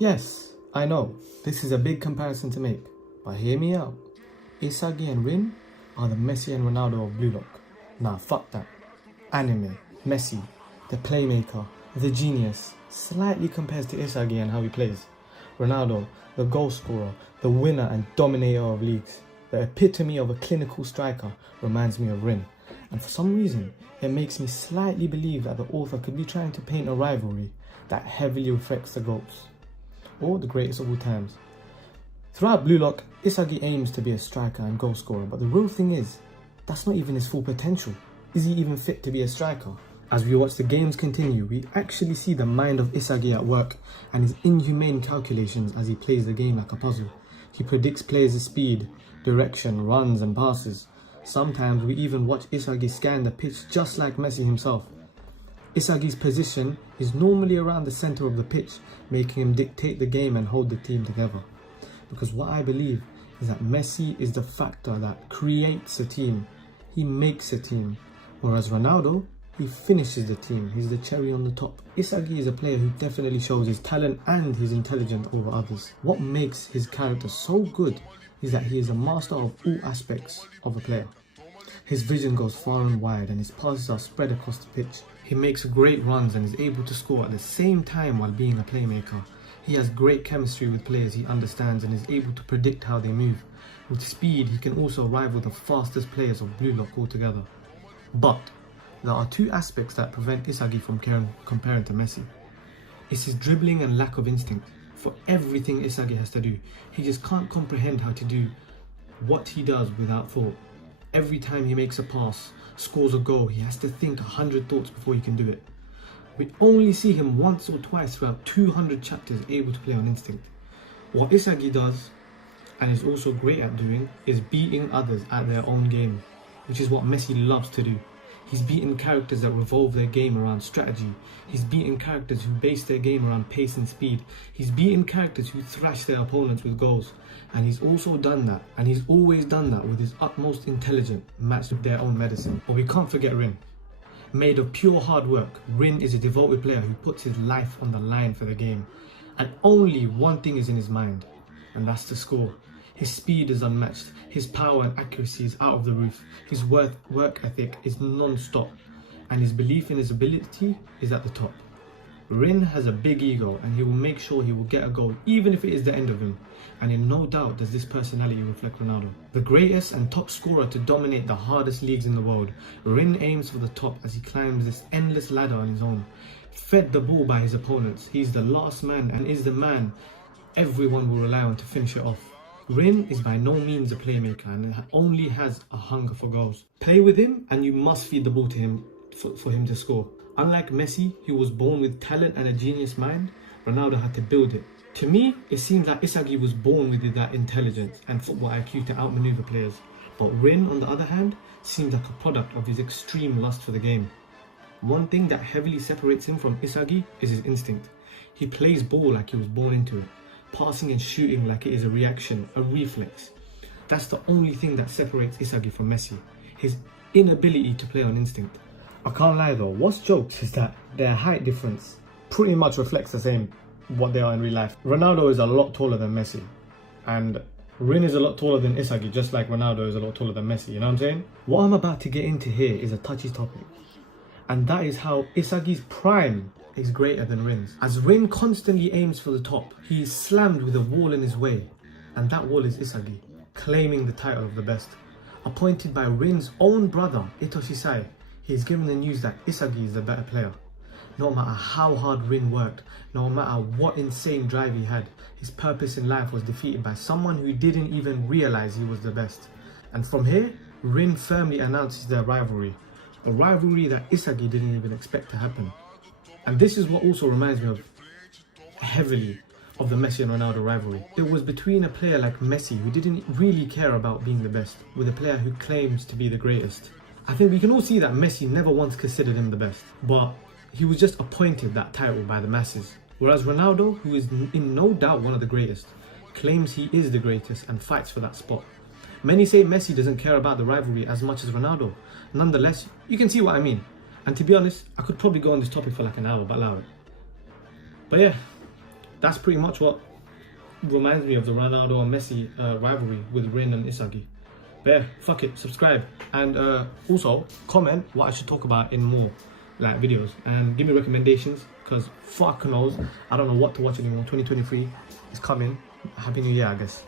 Yes, I know, this is a big comparison to make, but hear me out. Isagi and Rin are the Messi and Ronaldo of Blue Lock. Nah, fuck that. Anime, Messi, the playmaker, the genius, slightly compares to Isagi and how he plays. Ronaldo, the goal scorer, the winner and dominator of leagues, the epitome of a clinical striker, reminds me of Rin. And for some reason, it makes me slightly believe that the author could be trying to paint a rivalry that heavily reflects the GOATs, or the greatest of all times. Throughout Blue Lock, Isagi aims to be a striker and goal scorer, but the real thing is, that's not even his full potential. Is he even fit to be a striker? As we watch the games continue, we actually see the mind of Isagi at work and his inhumane calculations as he plays the game like a puzzle. He predicts players' speed, direction, runs and passes. Sometimes we even watch Isagi scan the pitch just like Messi himself. Isagi's position is normally around the centre of the pitch, making him dictate the game and hold the team together. Because what I believe is that Messi is the factor that creates a team. He makes a team. Whereas Ronaldo, he finishes the team. He's the cherry on the top. Isagi is a player who definitely shows his talent and his intelligence over others. What makes his character so good is that he is a master of all aspects of a player. His vision goes far and wide and his passes are spread across the pitch. He makes great runs and is able to score at the same time while being a playmaker. He has great chemistry with players he understands and is able to predict how they move. With speed, he can also rival the fastest players of Blue Lock altogether. But there are two aspects that prevent Isagi from comparing to Messi. It's his dribbling and lack of instinct. For everything Isagi has to do, he just can't comprehend how to do what he does without thought. Every time he makes a pass, scores a goal, he has to think 100 thoughts before he can do it. We only see him once or twice throughout 200 chapters able to play on instinct. What Isagi does, and is also great at doing, is beating others at their own game, which is what Messi loves to do. He's beaten characters that revolve their game around strategy. He's beaten characters who base their game around pace and speed. He's beaten characters who thrash their opponents with goals. And he's also done that, and he's always done that with his utmost intelligence matched with their own medicine. But we can't forget Rin. Made of pure hard work, Rin is a devoted player who puts his life on the line for the game. And only one thing is in his mind, and that's to score. His speed is unmatched, his power and accuracy is out of the roof, his work ethic is non-stop, and his belief in his ability is at the top. Rin has a big ego and he will make sure he will get a goal even if it is the end of him, and in no doubt does this personality reflect Ronaldo. The greatest and top scorer to dominate the hardest leagues in the world, Rin aims for the top as he climbs this endless ladder on his own. Fed the ball by his opponents, he's the last man and is the man everyone will rely on to finish it off. Rin is by no means a playmaker and only has a hunger for goals. Play with him and you must feed the ball to him for him to score. Unlike Messi, who was born with talent and a genius mind, Ronaldo had to build it. To me, it seems like Isagi was born with that intelligence and football IQ to outmaneuver players. But Rin, on the other hand, seems like a product of his extreme lust for the game. One thing that heavily separates him from Isagi is his instinct. He plays ball like he was born into it, passing and shooting like it is a reaction, a reflex. That's the only thing that separates Isagi from Messi, his inability to play on instinct. I can't lie though, what's jokes is that their height difference pretty much reflects the same what they are in real life. Ronaldo is a lot taller than Messi, and Rin is a lot taller than Isagi, just like Ronaldo is a lot taller than Messi, you know what I'm saying? What I'm about to get into here is a touchy topic, and that is how Isagi's prime is greater than Rin's. As Rin constantly aims for the top, he is slammed with a wall in his way, and that wall is Isagi, claiming the title of the best. Appointed by Rin's own brother, Itoshi-sai, he is given the news that Isagi is the better player. No matter how hard Rin worked, no matter what insane drive he had, his purpose in life was defeated by someone who didn't even realize he was the best. And from here, Rin firmly announces their rivalry, a rivalry that Isagi didn't even expect to happen. And this is what also reminds me of heavily of the Messi and Ronaldo rivalry. It was between a player like Messi, who didn't really care about being the best, with a player who claims to be the greatest. I think we can all see that Messi never once considered him the best, but he was just appointed that title by the masses. Whereas Ronaldo, who is in no doubt one of the greatest, claims he is the greatest and fights for that spot. Many say Messi doesn't care about the rivalry as much as Ronaldo. Nonetheless, you can see what I mean. And to be honest, I could probably go on this topic for like an hour, but allow it. But yeah, that's pretty much what reminds me of the Ronaldo and Messi rivalry with Rin and Isagi. But yeah, fuck it, subscribe, and also comment what I should talk about in more like videos, and give me recommendations, because fuck knows, I don't know what to watch anymore. 2023 is coming. Happy New Year, I guess.